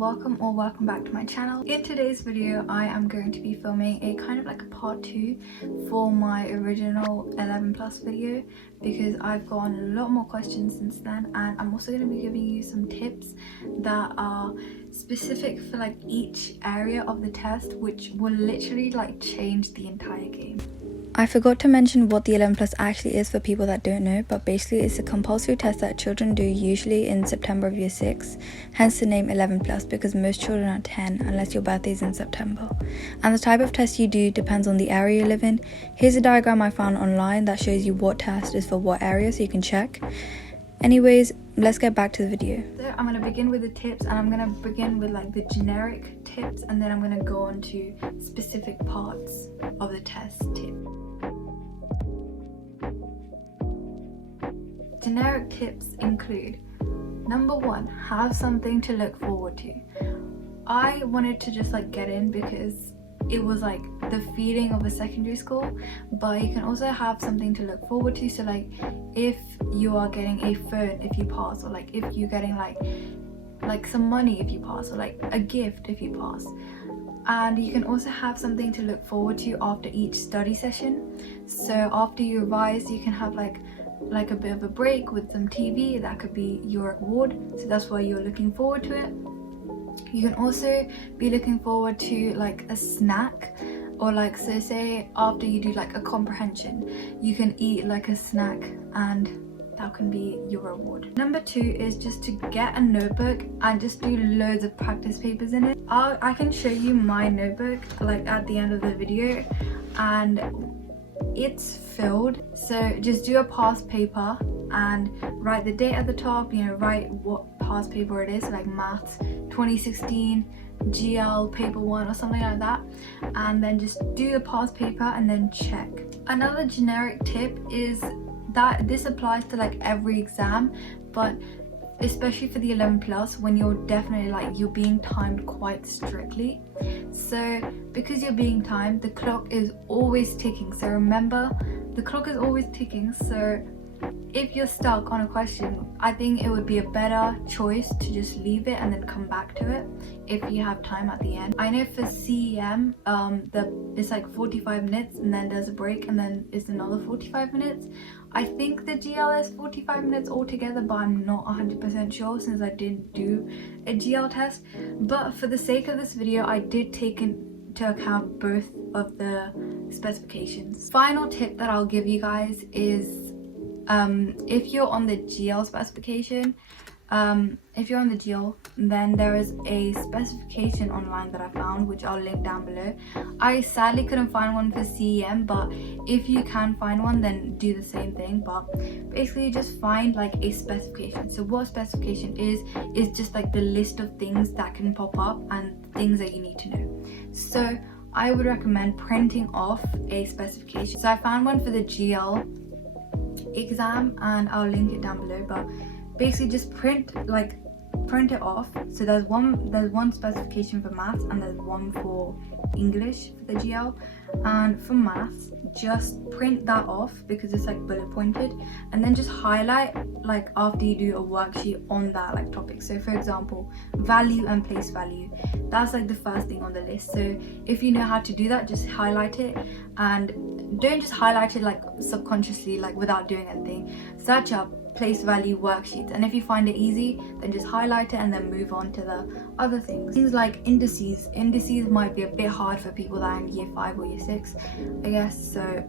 welcome or welcome back to my channel. In today's video I am going to be filming a kind of like a part 2 for my original 11 plus video, because I've gotten a lot more questions since then, and I'm also going to be giving you some tips that are specific for like each area of the test, which will literally like change the entire game. I forgot to mention what the 11 plus actually is for people that don't know, but basically it's a compulsory test that children do usually in September of year 6, hence the name 11 plus, because most children are 10 unless your birthday is in September. And the type of test you do depends on the area you live in. Here's a diagram I found online that shows you what test is for what area, so you can check. Anyways, let's get back to the video. So I'm going to begin with the tips, and I'm going to begin with like the generic tips, and then I'm going to go on to specific parts of the test tip. Generic tips include: number 1, have something to look forward to. I wanted to just like get in because it was like the feeling of a secondary school, but you can also have something to look forward to. So like if you are getting a phone if you pass, or like if you're getting like some money if you pass, or like a gift if you pass. And you can also have something to look forward to after each study session. So after you revise, you can have like a bit of a break with some TV. That could be your reward, so that's why you're looking forward to it. You can also be looking forward to like a snack, or like, so say after you do like a comprehension, you can eat like a snack and that can be your reward. Number 2 is just to get a notebook and just do loads of practice papers in it. I can show you my notebook like at the end of the video, and it's filled. So just do a past paper and write the date at the top, you know, write what past paper it is, like maths 2016 GL paper 1 or something like that, and then just do the past paper and then check. Another generic tip is that this applies to like every exam, but especially for the 11 plus, when you're definitely like you're being timed quite strictly. So because you're being timed, the clock is always ticking. So remember, the clock is always ticking. So if you're stuck on a question, I think it would be a better choice to just leave it and then come back to it if you have time at the end. I know for CEM it's like 45 minutes and then there's a break and then it's another 45 minutes. I think the GL is 45 minutes altogether, but I'm not 100% sure since I didn't do a GL test. But for the sake of this video, I did take into account both of the specifications. Final tip that I'll give you guys is if you're on the GL specification, then there is a specification online that I found, which I'll link down below. I sadly couldn't find one for CEM, but if you can find one, then do the same thing. But basically just find like a specification. So what specification is just like the list of things that can pop up and things that you need to know. So I would recommend printing off a specification. So I found one for the GL exam and I'll link it down below, but basically just print it off. So there's one specification for maths and there's one for English for the GL. And for maths, just print that off because it's like bullet pointed, and then just highlight like after you do a worksheet on that like topic. So for example, value and place value, that's like the first thing on the list. So if you know how to do that, just highlight it, and don't just highlight it like subconsciously, like without doing anything. Search up place value worksheets, and if you find it easy, then just highlight it and then move on to the other things. Things like indices might be a bit hard for people that are in year 5 or year 6, I guess. So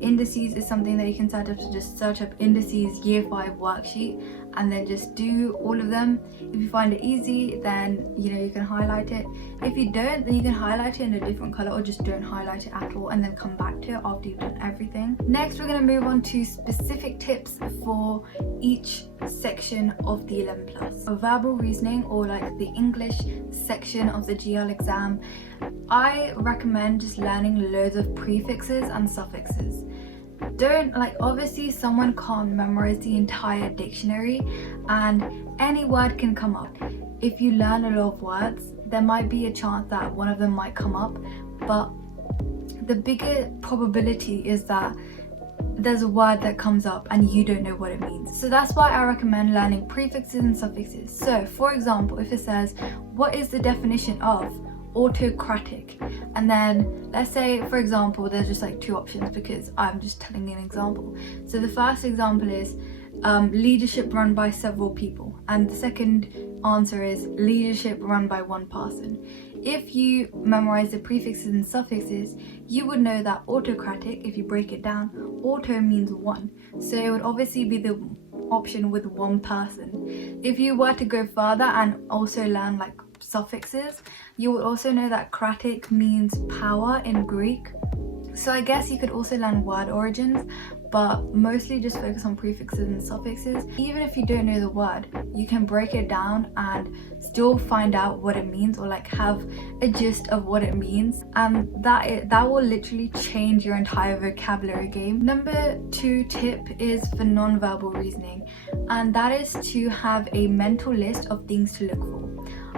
indices is something that you can set up. So just search up indices year 5 worksheet and then just do all of them. If you find it easy, then you know you can highlight it. If you don't, then you can highlight it in a different color, or just don't highlight it at all and then come back to it after you've done everything. Next, we're going to move on to specific tips for each section of the 11 plus. For verbal reasoning, or like the English section of the GL exam, I recommend just learning loads of prefixes and suffixes. Don't obviously someone can't memorize the entire dictionary and any word can come up. If you learn a lot of words, there might be a chance that one of them might come up, but the bigger probability is that there's a word that comes up and you don't know what it means. So that's why I recommend learning prefixes and suffixes. So for example, if it says, what is the definition of autocratic? And then let's say, for example, there's just like two options because I'm just telling you an example. So the first example is leadership run by several people, and the second answer is leadership run by one person. If you memorize the prefixes and suffixes, you would know that autocratic, if you break it down, auto means one, so it would obviously be the option with one person. If you were to go further and also learn like suffixes, you would also know that kratic means power in Greek. So I guess you could also learn word origins, but mostly just focus on prefixes and suffixes. Even if you don't know the word, you can break it down and still find out what it means, or like have a gist of what it means, and that will literally change your entire vocabulary game. Number 2 tip is for non-verbal reasoning, and that is to have a mental list of things to look for.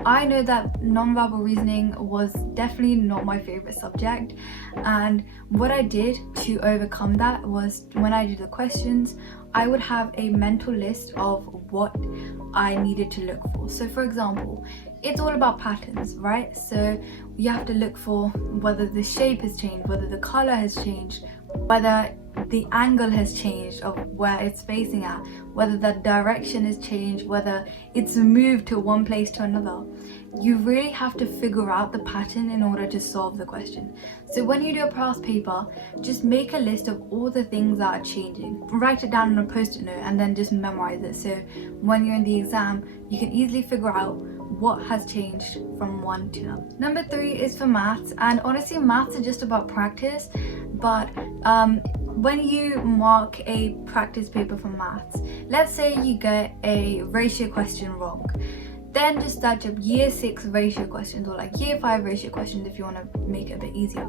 I know that non-verbal reasoning was definitely not my favorite subject, and what I did to overcome that was, when I did the questions, I would have a mental list of what I needed to look for. So for example, it's all about patterns, right? So you have to look for whether the shape has changed, whether the color has changed, whether the angle has changed of where it's facing at, whether the direction has changed, whether it's moved to one place to another. You really have to figure out the pattern in order to solve the question. So when you do a past paper, just make a list of all the things that are changing. Write it down on a post-it note and then just memorize it, so when you're in the exam you can easily figure out what has changed from one to another. Number 3 is for maths, and honestly maths are just about practice, but when you mark a practice paper for maths, let's say you get a ratio question wrong, then just search up year 6 ratio questions, or like year 5 ratio questions if you want to make it a bit easier.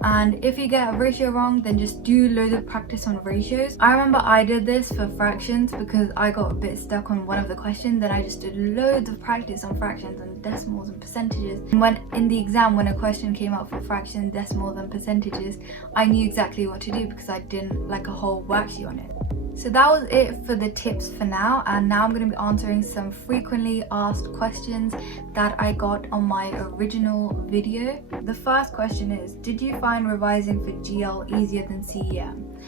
And if you get a ratio wrong, then just do loads of practice on ratios. I remember I did this for fractions because I got a bit stuck on one of the questions, then I just did loads of practice on fractions and decimals and percentages. And when in the exam, when a question came up for fractions, decimals and percentages, I knew exactly what to do because I did like a whole worksheet on it. So that was it for the tips for now, and now I'm going to be answering some frequently asked questions that I got on my original video. The first question is, did you find revising for GL easier than CEM?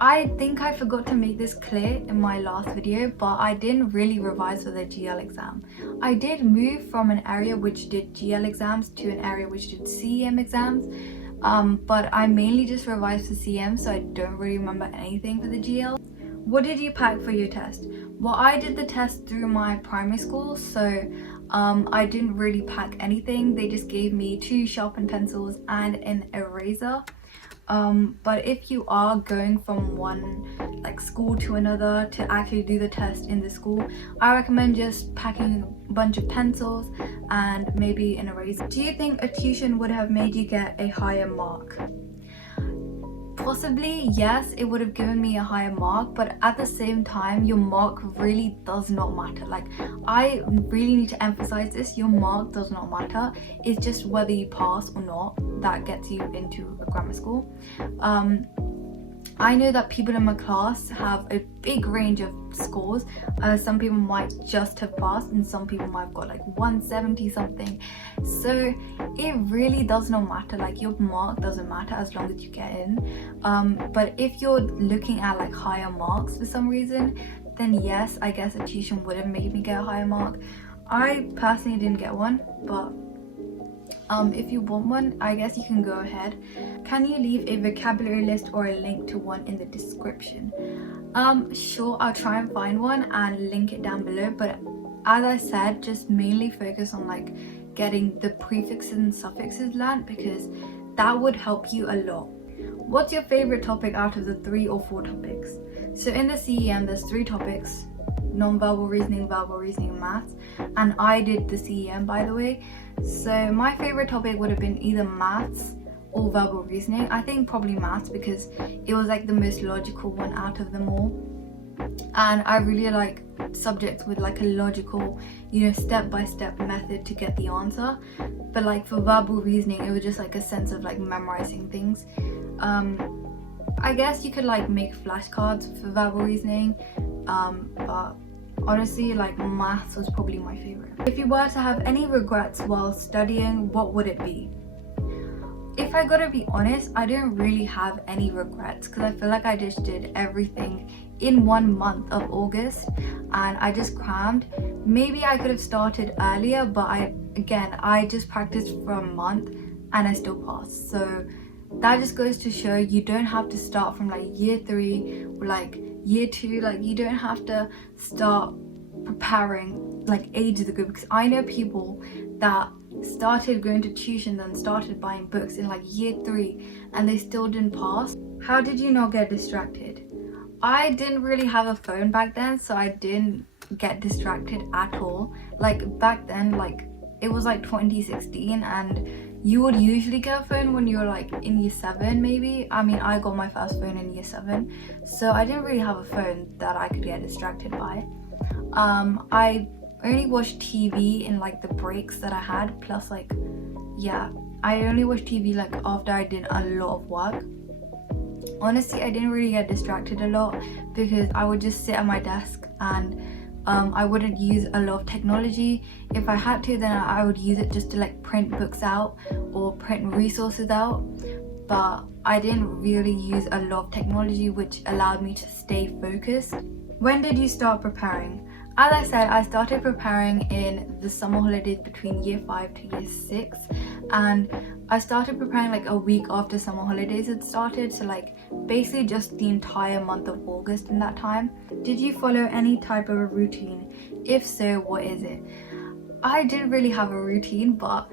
I think I forgot to make this clear in my last video, but I didn't really revise for the GL exam. I did move from an area which did GL exams to an area which did CEM exams. But I mainly just revised for CM, so I don't really remember anything for the GL. What did you pack for your test? Well, I did the test through my primary school, so I didn't really pack anything. They just gave me 2 sharpened pencils and an eraser. But if you are going from one like school to another to actually do the test in the school, I recommend just packing a bunch of pencils and maybe an eraser. Do you think a tuition would have made you get a higher mark? Possibly, yes, it would have given me a higher mark, but at the same time, your mark really does not matter. Like, I really need to emphasize this, your mark does not matter. It's just whether you pass or not that gets you into a grammar school. I know that people in my class have a big range of scores. Some people might just have passed and some people might have got like 170 something. So it really does not matter, like your mark doesn't matter as long as you get in. But if you're looking at like higher marks for some reason, then yes, I guess a tuition would have made me get a higher mark. I personally didn't get one, but if you want one, I guess you can go ahead. Can you leave a vocabulary list or a link to one in the description? Sure, I'll try and find one and link it down below, but as I said, just mainly focus on like getting the prefixes and suffixes learned, because that would help you a lot. What's your favorite topic out of the 3 or 4 topics? So in the CEM, there's 3 topics: non-verbal reasoning, verbal reasoning, and maths. And I did the CEM, by the way. So my favorite topic would have been either maths or verbal reasoning. I think probably maths because it was like the most logical one out of them all. And I really like subjects with like a logical, you know, step-by-step method to get the answer. But like for verbal reasoning, it was just like a sense of like memorizing things. I guess you could like make flashcards for verbal reasoning, but honestly, like maths was probably my favorite. If you were to have any regrets while studying, what would it be? If I gotta be honest, I didn't really have any regrets because I feel like I just did everything in 1 month of August and I just crammed. Maybe I could have started earlier, but I just practiced for a month and I still passed. So that just goes to show you don't have to start from like year 3 or like year 2. Like you don't have to start preparing like ages ago, because I know people that started going to tuition and started buying books in like year 3 and they still didn't pass. How did you not get distracted? I didn't really have a phone back then, so I didn't get distracted at all. Like back then, like it was like 2016 and you would usually get a phone when you're like in year 7 maybe. I mean, I got my first phone in year 7, so I didn't really have a phone that I could get distracted by. I only watched TV in like the breaks that I had, plus like, yeah, I only watched TV like after I did a lot of work. Honestly, I didn't really get distracted a lot because I would just sit at my desk and I wouldn't use a lot of technology. If I had to, then I would use it just to like print books out or print resources out, but I didn't really use a lot of technology, which allowed me to stay focused. When did you start preparing? As I said, I started preparing in the summer holidays between year 5 to year 6, and I started preparing like a week after summer holidays had started, so like basically just the entire month of August in that time. Did you follow any type of a routine? If so, what is it? I didn't really have a routine, but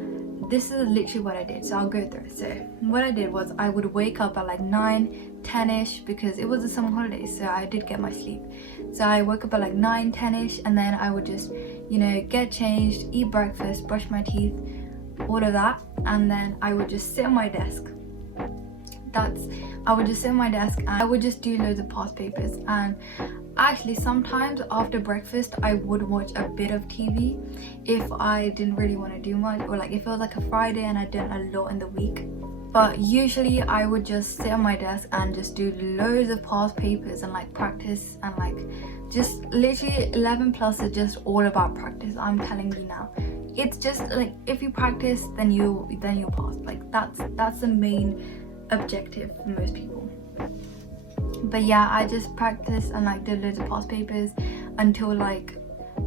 this is literally what I did, so I'll go through it. So what I did was I would wake up at like 9-10ish because it was the summer holidays, so I did get my sleep. So I woke up at like 9-10ish and then I would just, you know, get changed, eat breakfast, brush my teeth, all of that, and then I would just sit on my desk. I would just sit on my desk and I would just do loads of past papers. And actually sometimes after breakfast I would watch a bit of TV if I didn't really want to do much, or like if it was like a Friday and I'd done a lot in the week. But usually I would just sit on my desk and just do loads of past papers and like practice, and like just literally 11 plus is just all about practice. I'm telling you now, it's just like if you practice then you'll pass. Like that's the main objective for most people. But yeah, I just practiced and like did loads of past papers until like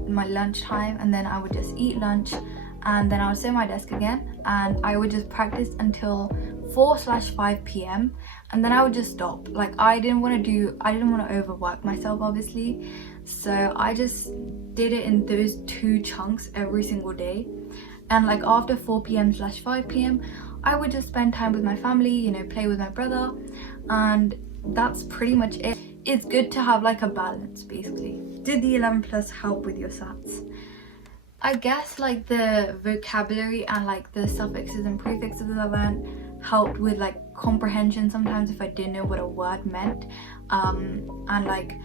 my lunchtime, and then I would just eat lunch and then I would sit at my desk again and I would just practice until 4/5 p.m. and then I would just stop. Like I didn't want to overwork myself obviously, so I just did it in those 2 chunks every single day. And like after 4 p.m/5 p.m. I would just spend time with my family, you know, play with my brother, and that's pretty much it. It's good to have like a balance basically. Did the 11 plus help with your SATs? I guess like the vocabulary and like the suffixes and prefixes that I learned helped with like comprehension sometimes if I didn't know what a word meant. And like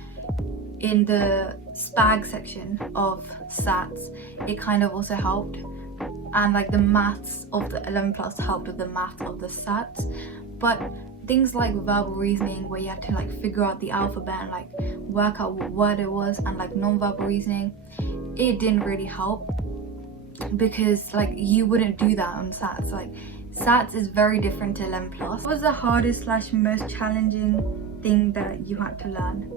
in the SPAG section of SATs it kind of also helped, and like the maths of the 11 plus helped with the maths of the SATs. But things like verbal reasoning, where you had to like figure out the alphabet and like work out what word it was, and like non-verbal reasoning, it didn't really help because like you wouldn't do that on SATs. Like SATs is very different to 11 plus. What was the hardest / most challenging thing that you had to learn?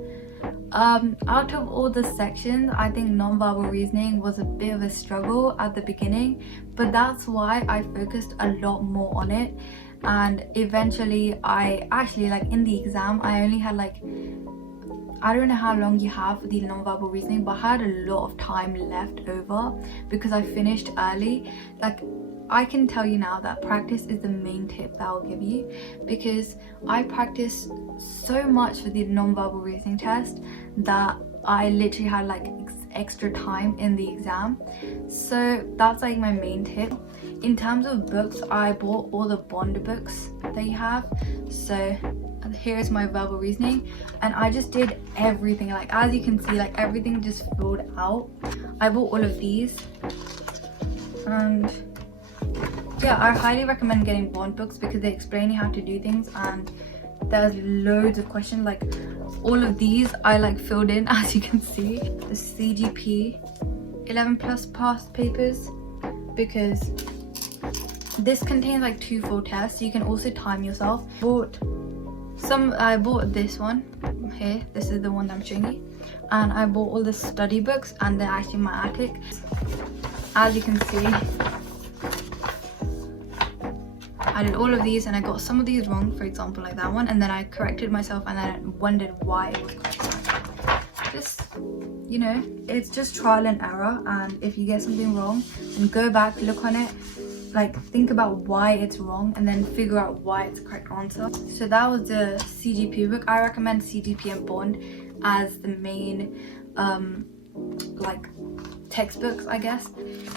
Out of all the sections, I think non-verbal reasoning was a bit of a struggle at the beginning, but that's why I focused a lot more on it. And eventually I actually, like in the exam, I only had like, I don't know how long you have for the non-verbal reasoning, but I had a lot of time left over because I finished early. Like I can tell you now that practice is the main tip that I'll give you, because I practiced so much for the non-verbal reasoning test that I literally had like extra time in the exam. So that's like my main tip. In terms of books, I bought all the bond books that you have. So here's my verbal reasoning, and I just did everything. Like as you can see, like everything just filled out. I bought all of these, and yeah, I highly recommend getting bond books because they explain you how to do things, and there's loads of questions. Like all of these I like filled in, as you can see. The CGP 11 plus past papers, because this contains like 2 full tests. You can also time yourself. I bought this one here. This is the one that I'm showing you, and I bought all the study books, and they're actually my attic. As you can see, I did all of these, and I got some of these wrong, for example like that one, and then I corrected myself, and then I wondered why it was correct. Just, you know, it's just trial and error, and if you get something wrong, then go back, look on it, like think about why it's wrong, and then figure out why it's the correct answer. So that was the CGP book. I recommend CGP and Bond as the main like textbooks, I guess.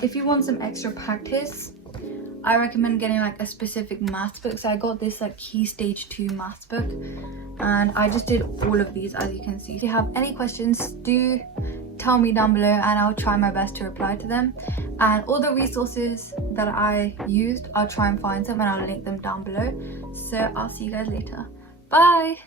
If you want some extra practice, I recommend getting like a specific maths book. So I got this like Key Stage 2 maths book, and I just did all of these, as you can see. If you have any questions, do tell me down below, and I'll try my best to reply to them. And all the resources that I used, I'll try and find some, and I'll link them down below. So I'll see you guys later. Bye.